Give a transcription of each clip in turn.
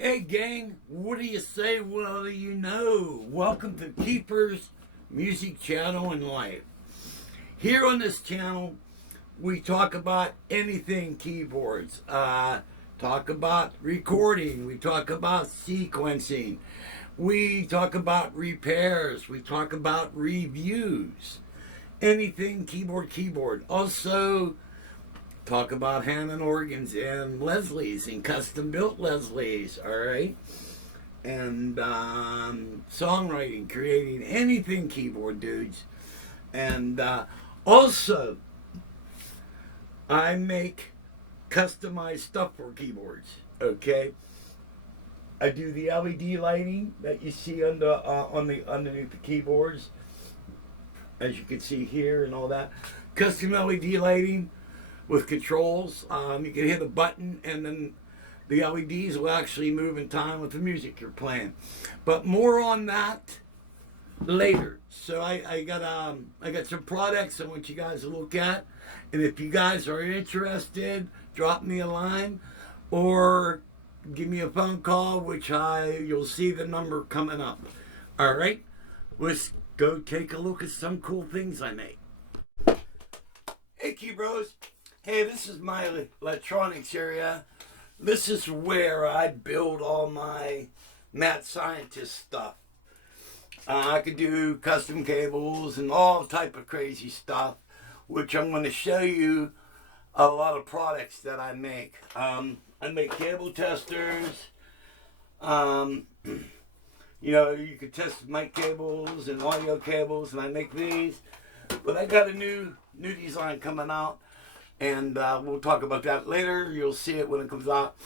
Hey gang, what do you say? Well, you know, welcome to Keeper's Music Channel and Life. Here on this channel, we talk about anything keyboards. Talk about recording. We talk about sequencing. We talk about repairs. We talk about reviews. Anything keyboard. Also, talk about Hammond organs and Leslie's and custom built Leslie's, all right? And songwriting, creating anything keyboard, dudes. And also, I make customized stuff for keyboards, okay? I do the LED lighting that you see on the underneath the keyboards, as you can see here and all that. Custom LED lighting with controls. You can hit a button and then the LEDs will actually move in time with the music you're playing. But more on that later. So I got some products I want you guys to look at, and if you guys are interested, drop me a line or give me a phone call, which you'll see the number coming up. All right, let's go take a look at some cool things I make. Hey, Key Bros. Hey, this is my electronics area. This is where I build all my mad scientist stuff. I could do custom cables and all type of crazy stuff, which I'm going to show you a lot of products that I make. I make cable testers. You could test mic cables and audio cables, and I make these. But I got a new design coming out. And we'll talk about that later. You'll see it when it comes out.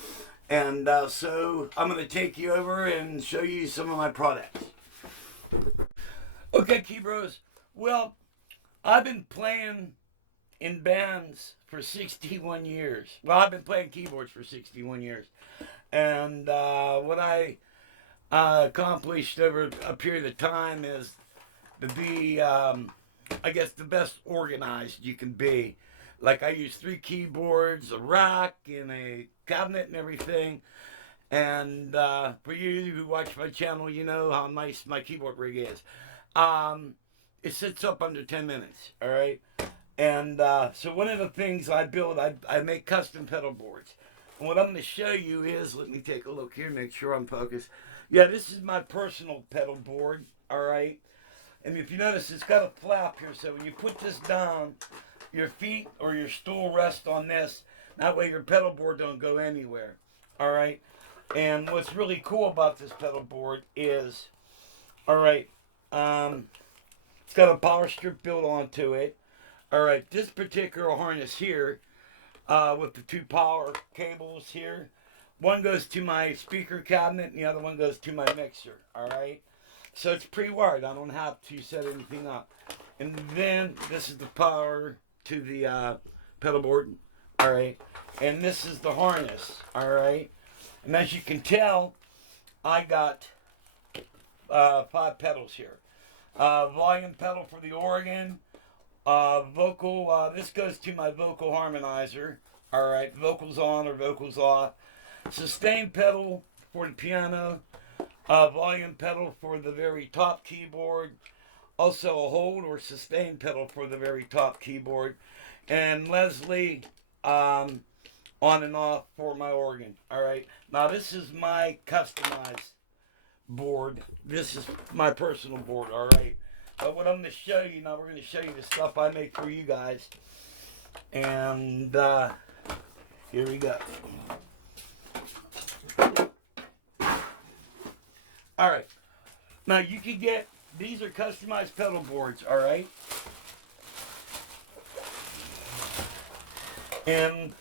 And so I'm going to take you over and show you some of my products. Okay, Key Bros. Well, I've been playing in bands for 61 years. Well, I've been playing keyboards for 61 years. And what I accomplished over a period of time is to be, I guess, the best organized you can be. Like I use 3 keyboards, a rack, and a cabinet and everything. And for you who watch my channel, you know how nice my keyboard rig is. It sits up under 10 minutes, all right? And so one of the things I build, I make custom pedal boards. And what I'm going to show you is, let me take a look here, make sure I'm focused. Yeah, this is my personal pedal board, all right? And if you notice, it's got a flap here, so when you put this down, your feet or your stool rest on this. That way your pedal board don't go anywhere. All right. And what's really cool about this pedal board is, all right, it's got a power strip built onto it. All right, this particular harness here, with the 2 power cables here, one goes to my speaker cabinet and the other one goes to my mixer. All right. So it's pre-wired. I don't have to set anything up. And then this is the power to the pedal board, all right, and this is the harness, all right, and as you can tell, I got 5 pedals here. Volume pedal for the organ, vocal, this goes to my vocal harmonizer, all right, vocals on or vocals off, sustain pedal for the piano, volume pedal for the very top keyboard, also a hold or sustain pedal for the very top keyboard, and Leslie on and off for my organ. All right. Now this is my customized board. This is my personal board. All right. But what I'm going to show you now, we're going to show you the stuff I make for you guys. And here we go. All right. Now you can get, these are customized pedal boards, all right? And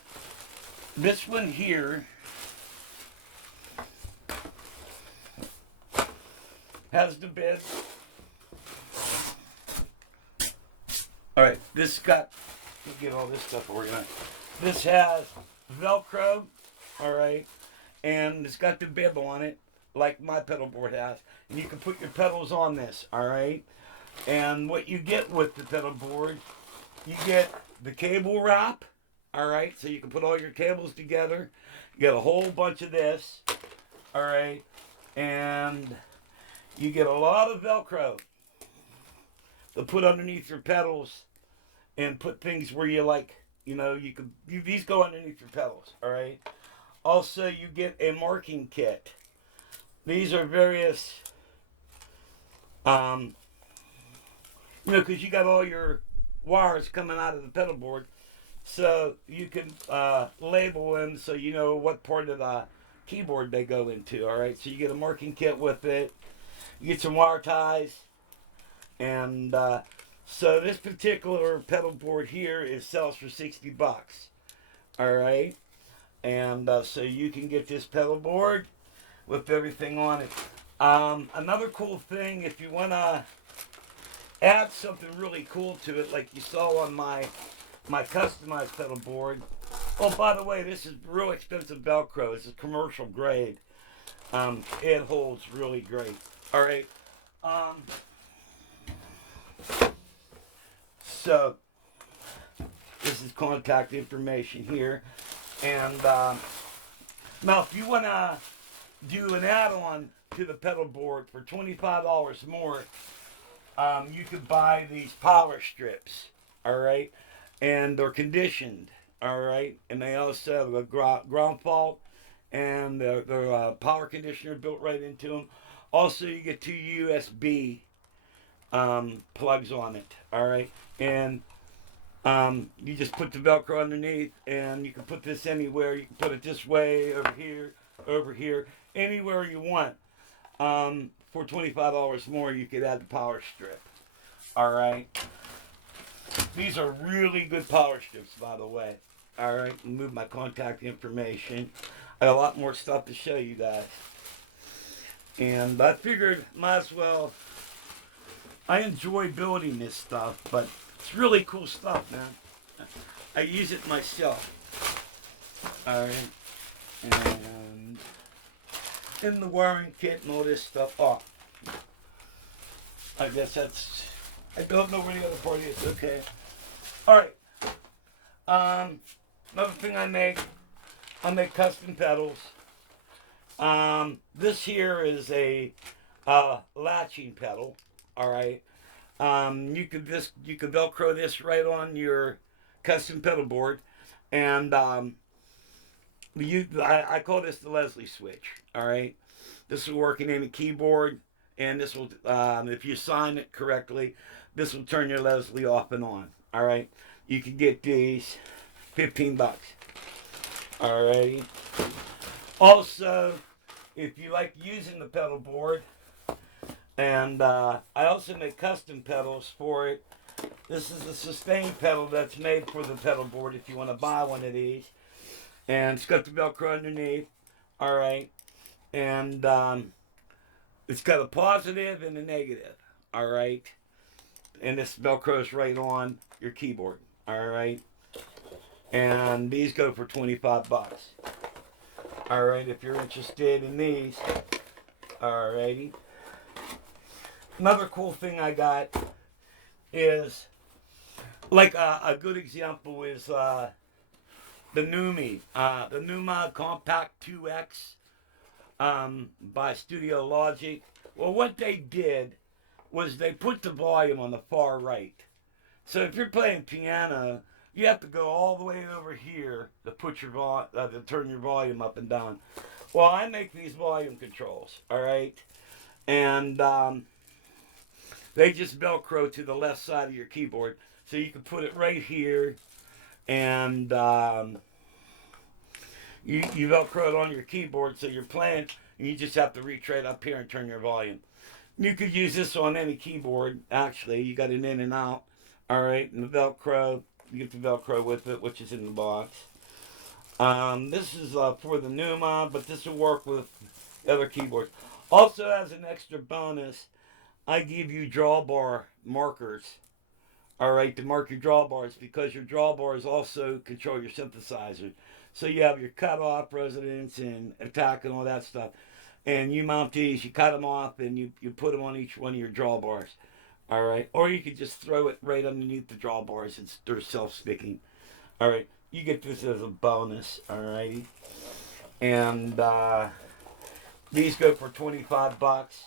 this one here has the bed. All right, this got, let me get all this stuff organized. This has Velcro, all right? And it's got the bib on it, like my pedal board has. And you can put your pedals on this, all right? And what you get with the pedal board, you get the cable wrap, all right? So you can put all your cables together. You get a whole bunch of this. All right, and you get a lot of Velcro to put underneath your pedals and put things where you like. These go underneath your pedals. All right. Also, you get a marking kit. These are various, um, because you got all your wires coming out of the pedal board, so you can label them so you know what part of the keyboard they go into. All right, so you get a marking kit with it. You get some wire ties, and so this particular pedal board here sells for $60. All right, and so you can get this pedal board with everything on it. Another cool thing, if you want to add something really cool to it, like you saw on my customized pedal board. Oh, by the way, this is real expensive Velcro. This is commercial grade. It holds really great. All right. So this is contact information here, and now if you want to do an add-on to the pedal board for $25 more, you could buy these power strips, all right, and they're conditioned, all right, and they also have a ground fault, and they're power conditioner built right into them. Also, you get 2 USB plugs on it, all right, and you just put the Velcro underneath, and you can put this anywhere. You can put it this way, over here, anywhere you want. For $25 more, you could add the power strip. All right. These are really good power strips, by the way. All right. Move my contact information. I got a lot more stuff to show you guys. And I figured might as well. I enjoy building this stuff, but it's really cool stuff, man. I use it myself. All right. And in the wiring kit and all this stuff. Oh, I guess that's. I don't know where the other part is. Okay. All right. Another thing I make custom pedals. This here is a latching pedal. All right. You could Velcro this right on your custom pedal board, and I call this the Leslie switch. All right. This will work in any keyboard, and this will, if you sign it correctly, this will turn your Leslie off and on. All right. You can get these, $15. All right. Also, if you like using the pedal board, and I also make custom pedals for it. This is the sustain pedal that's made for the pedal board if you want to buy one of these. And it's got the Velcro underneath. All right. And it's got a positive and a negative. All right. And this Velcro's right on your keyboard. All right. And these go for $25. All right. If you're interested in these. All righty. Another cool thing I got is, like a good example is the Numi. The Numa Compact 2X by Studio Logic. Well, what they did was they put the volume on the far right. So if you're playing piano, you have to go all the way over here to put your to turn your volume up and down. Well, I make these volume controls, all right, and they just Velcro to the left side of your keyboard, so you can put it right here, and you Velcro it on your keyboard, so you're playing, and you just have to reach right up here and turn your volume. You could use this on any keyboard. Actually, you got it in and out. All right, and the Velcro, you get the Velcro with it, which is in the box. This is for the Numa, but this will work with other keyboards. Also, as an extra bonus, I give you drawbar markers, all right, to mark your drawbars, because your drawbars also control your synthesizer. So you have your cutoff, resonance, and attack, and all that stuff. And you mount these, you cut them off, and you put them on each one of your drawbars, all right? Or you could just throw it right underneath the drawbars. They're self-sticking, all right? You get this as a bonus, all righty? And These go for 25 bucks.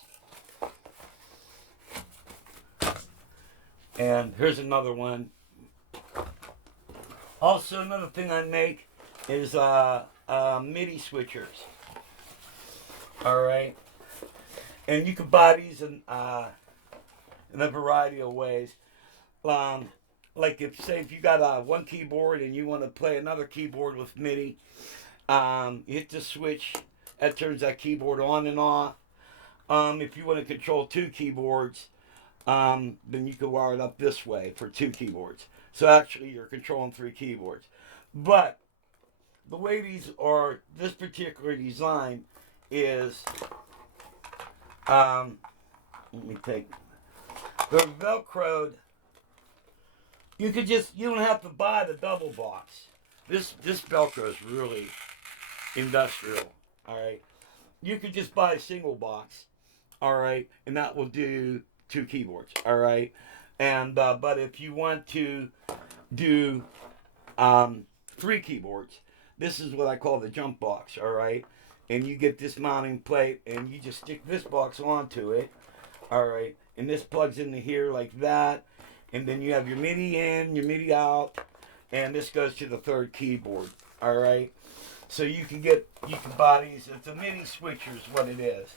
And here's another one. Also, another thing I make is MIDI switchers. All right, and you can buy these in a variety of ways. Like if you got one keyboard and you want to play another keyboard with MIDI, you hit the switch that turns that keyboard on and off. If you want to control two keyboards, then you can wire it up this way for two keyboards. So actually, you're controlling three keyboards. But the way these are, this particular design is, let me take, they're Velcroed. You don't have to buy the double box. This Velcro is really industrial. All right, you could just buy a single box. All right, and that will do two keyboards. All right, and but if you want to do three keyboards, this is what I call the jump box. All right, and you get this mounting plate and you just stick this box onto it. All right, and this plugs into here like that, and then you have your MIDI in, your MIDI out, and this goes to the third keyboard. All right, so you can buy these. It's a MIDI switcher is what it is.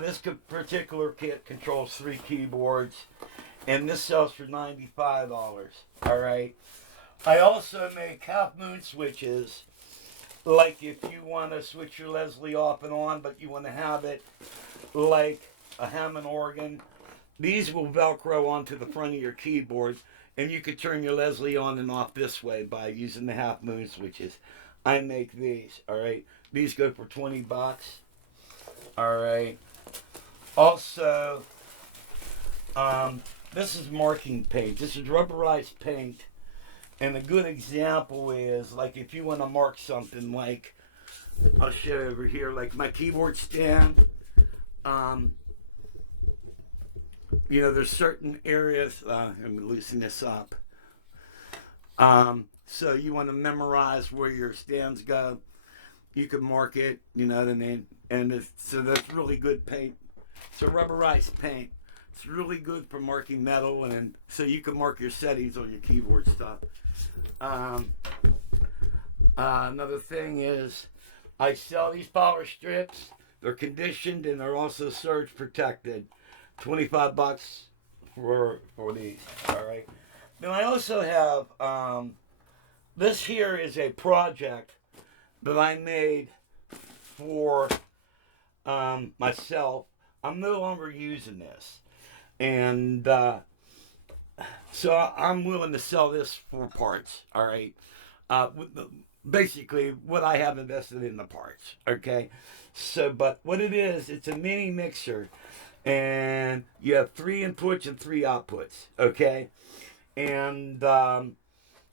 This particular kit controls three keyboards, and this sells for $95. All right. I also make half moon switches, like if you want to switch your Leslie off and on, but you want to have it like a Hammond organ. These will Velcro onto the front of your keyboard, and you could turn your Leslie on and off this way by using the half moon switches. I make these. All right. These go for 20 bucks. All right. Also, this is marking paint. This is rubberized paint. And a good example is, like, if you want to mark something, like, I'll show you over here, like my keyboard stand. There's certain areas, let me loosen this up. So you want to memorize where your stands go. You can mark it, you know what I mean? And so that's really good paint. It's a rubberized paint. It's really good for marking metal, and so you can mark your settings on your keyboard stuff. Another thing is, I sell these power strips. They're conditioned and they're also surge protected. 25 bucks for these. All right. Then I also have this here is a project that I made for myself. I'm no longer using this, and so I'm willing to sell this for parts. All right. Basically, what I have invested in the parts. Okay. So, but what it is, it's a mini mixer, and you have 3 inputs and 3 outputs. Okay. And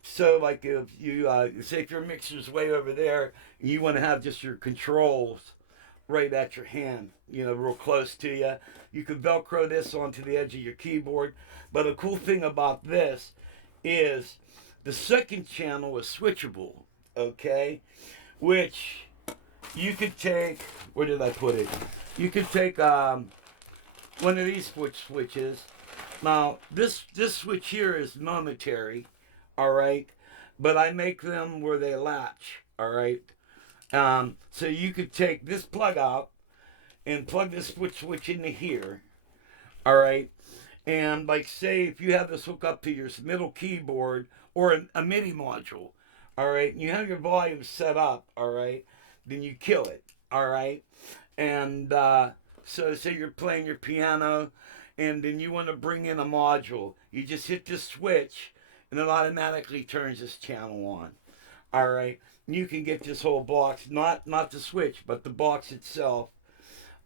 so, like, if you say if your mixer's way over there, and you want to have just your controls right at your hand, real close to you, you can Velcro this onto the edge of your keyboard. But a cool thing about this is the second channel is switchable, okay? Which you could take, where did I put it? You could take one of these switches. Now, this switch here is momentary, all right? But I make them where they latch, all right? So you could take this plug out and plug this switch into here, all right? And like, say if you have this hook up to your middle keyboard or a MIDI module, all right, and you have your volume set up, all right, then you kill it, all right? And so say you're playing your piano and then you want to bring in a module, you just hit this switch and it automatically turns this channel on, all right? You can get this whole box, not the switch, but the box itself.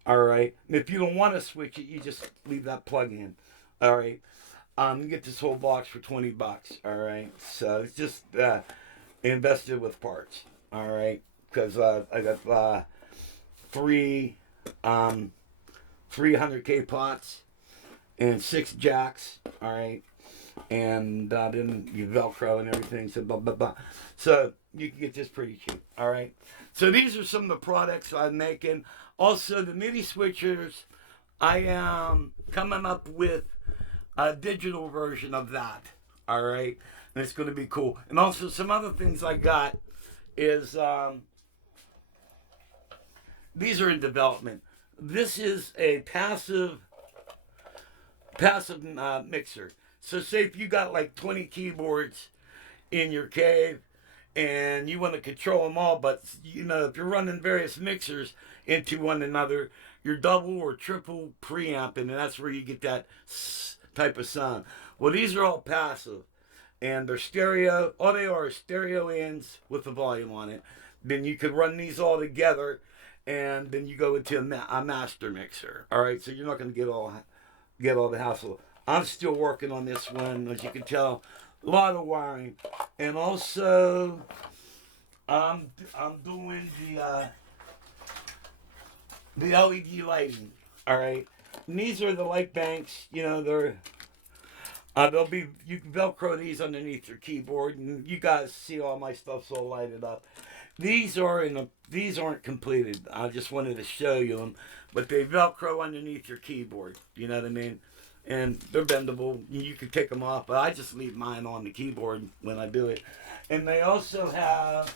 All right. And if you don't want to switch it, you just leave that plug in. All right. You get this whole box for 20 bucks. All right. So it's just invested with parts. All right. Because I got 3 300K pots and 6 jacks. All right. And then you Velcro and everything. So blah blah blah. So you can get this pretty cheap. All right. So these are some of the products I'm making. Also, the MIDI switchers, I am coming up with a digital version of that. All right, and it's going to be cool. And also, some other things I got is these are in development. This is a passive mixer. So, say if you got like 20 keyboards in your cave and you want to control them all, but you know, if you're running various mixers into one another, you're double or triple preamping, and that's where you get that type of sound. Well, these are all passive, and they're stereo. All they are is stereo ends with the volume on it. Then you could run these all together, and then you go into a master mixer. All right, so you're not going to get all the hassle. I'm still working on this one, as you can tell. A lot of wiring, and also I'm doing the LED lighting. All right, and these are the light banks. You know, they'll be, you can Velcro these underneath your keyboard, and you guys see all my stuff's all lighted up. These aren't completed. I just wanted to show you them, but they Velcro underneath your keyboard. You know what I mean? And they're bendable. You can take them off, but I just leave mine on the keyboard when I do it. And they also have,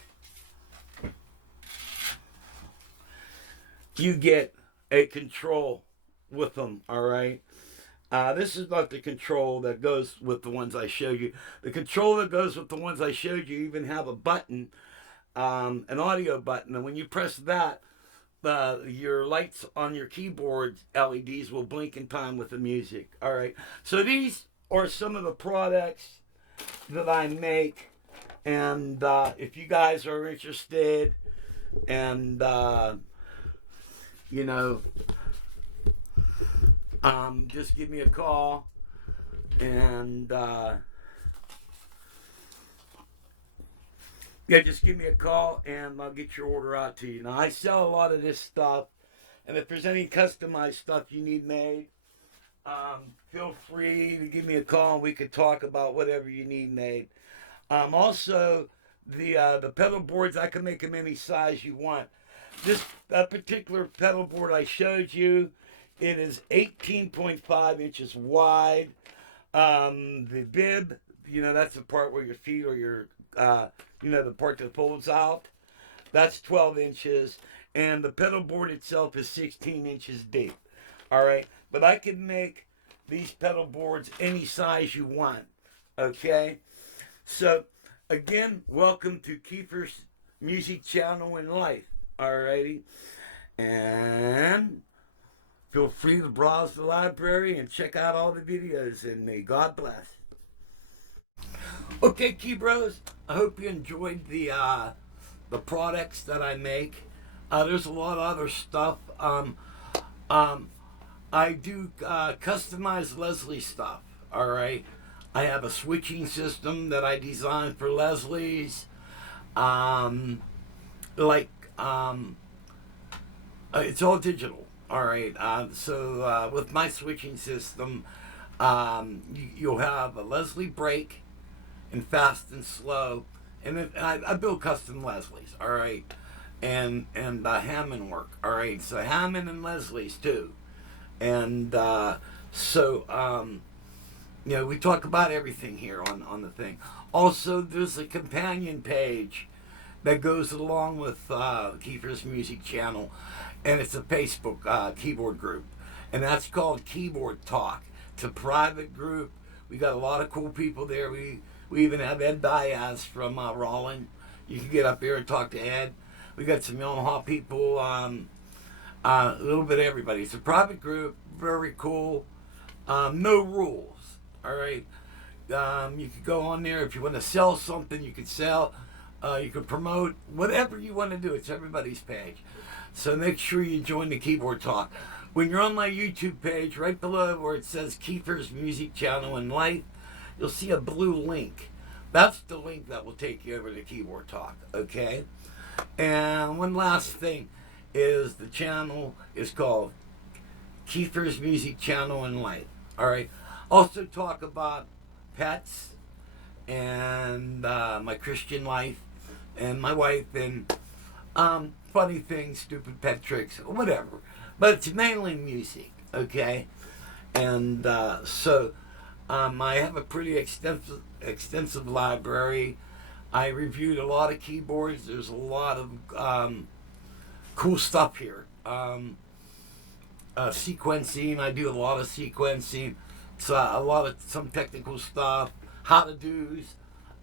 you get a control with them, all right? This is not the control that goes with the ones I showed you. The control that goes with the ones I showed you even have a button, an audio button, and when you press that, your lights on your keyboard LEDs will blink in time with the music. All right. So these are some of the products that I make, and if you guys are interested, and you know, just give me a call, and yeah, just give me a call and I'll get your order out to you. Now, I sell a lot of this stuff, and if there's any customized stuff you need made, feel free to give me a call and we could talk about whatever you need made. Also, the pedal boards, I can make them any size you want. That particular pedal board I showed you, it is 18.5 inches wide. The bib, you know, that's the part where your feet or your you know, the part that folds out, that's 12 inches, and the pedal board itself is 16 inches deep. All right, but I can make these pedal boards any size you want. Okay, so again, welcome to Kiefer's Music Channel and Life. Alrighty, and feel free to browse the library and check out all the videos, and may God bless. Okay, Key Bros, I hope you enjoyed the products that I make. There's a lot of other stuff. I do customized Leslie stuff. All right, I have a switching system that I designed for Leslie's. It's all digital. All right. So with my switching system, you'll have a Leslie break and fast and slow, and then I build custom Leslies, all right, and Hammond work, all right. So Hammond and Leslie's too, and you know, we talk about everything here on the thing. Also, there's a companion page that goes along with Kiefer's Music Channel, and it's a Facebook keyboard group, and that's called Keyboard Talk. It's a private group. We got a lot of cool people there. We even have Ed Diaz from Rollin. You can get up there and talk to Ed. We got some Yamaha people, a little bit of everybody. It's a private group, very cool. No rules, all right. You could go on there if you want to sell something. You could sell. You could promote whatever you want to do. It's everybody's page. So make sure you join the Keyboard Talk. When you're on my YouTube page, right below where it says Kiefer's Music Channel and Life, you'll see a blue link. That's the link that will take you over to Keyboard Talk, okay? And one last thing is the channel is called Kiefer's Music Channel and Life, all right? Also talk about pets and my Christian life and my wife, and funny things, stupid pet tricks, whatever. But it's mainly music, okay? And I have a pretty extensive library. I reviewed a lot of keyboards. There's a lot of cool stuff here. Sequencing, I do a lot of sequencing. So a lot of some technical stuff, how to do's,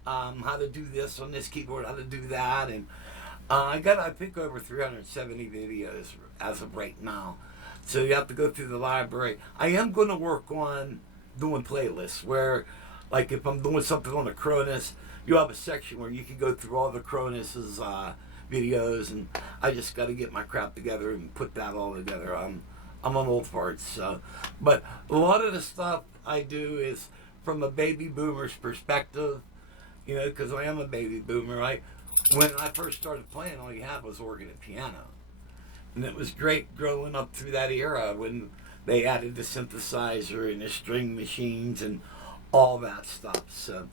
how to do this on this keyboard, how to do that, and I think over 370 videos as of right now. So you have to go through the library. I am going to work on doing playlists where, like, if I'm doing something on the Cronus, you have a section where you can go through all the Cronus's videos, and I just got to get my crap together and put that all together. I'm on old farts, so. But a lot of the stuff I do is from a baby boomer's perspective, you know, because I am a baby boomer, right? When I first started playing, all you had was organ and piano. And it was great growing up through that era when they added the synthesizer and the string machines and all that stuff. So,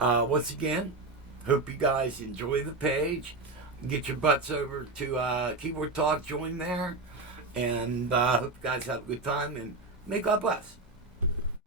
once again, hope you guys enjoy the page. Get your butts over to Keyboard Talk, join there. And hope you guys have a good time, and may God bless.